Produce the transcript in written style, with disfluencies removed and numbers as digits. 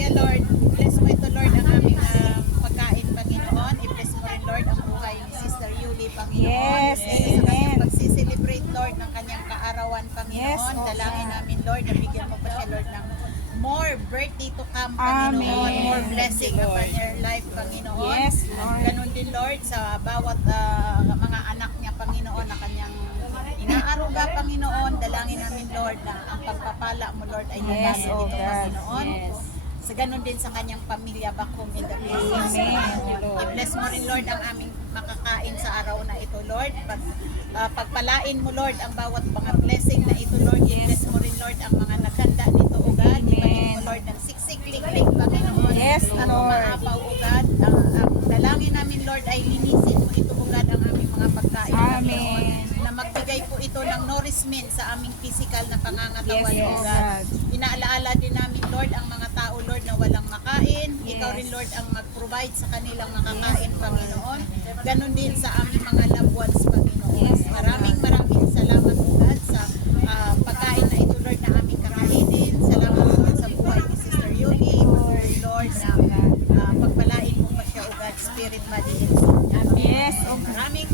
Kaya Lord, bless mo ito Lord ang aming pagkain, Panginoon. I-bless mo rin Lord ang buhay ni Sister Yuli, Panginoon. Yes, Sa kanyang amen. pagsiselebrate Lord ng kanyang kaarawan, Yes, Panginoon. oh Dalangin God. namin Lord, nabigyan mo pa siya Lord ng more birthday to come, Panginoon. Amen. More blessing upon your life, Panginoon. Yes, Lord. Ganon din Lord sa bawat mga anak niya, Panginoon, na kanyang inaaruga, Panginoon. Dalangin namin Lord na ang pagpapala mo Lord ay Yes, dadalo oh dito, God. Panginoon. Yes. Sa ganon din sa kanyang pamilya back home in the Philippines. Amen, Lord. I-bless mo rin Lord ang aming makakain sa araw na ito Lord. Pagpalain mo Lord ang bawat mga blessing na ito Lord. I-bless mo rin Lord ang mga nagkanda nito o God. Ibahin mo Lord ng siksik-lik-lik, Panginoon. Yes, At Lord. maapaw o God. Ang dalangin namin Lord ay linisin mo ito o God ang aming mga pagkain. Panginoon. Amen. Na magbigay po ito ng nourishment sa aming physical na pangangatawan Yes, o oh God. God. Inaalaala din namin Lord ang mga tao Lord na walang makain. Ikaw Yes. rin Lord ang mag-provide sa kanilang makakain, Panginoon. Ganon din sa aming mga loved ones, Panginoon. Yes, Maraming salamat po God sa pagkain na ito Lord na aming kakainin. Salamat po God sa buhay ni Sister Yuli. Lord na pagpalain mo pa siya o God, Spirit, Body, and Soul. Yes, oh God. Maraming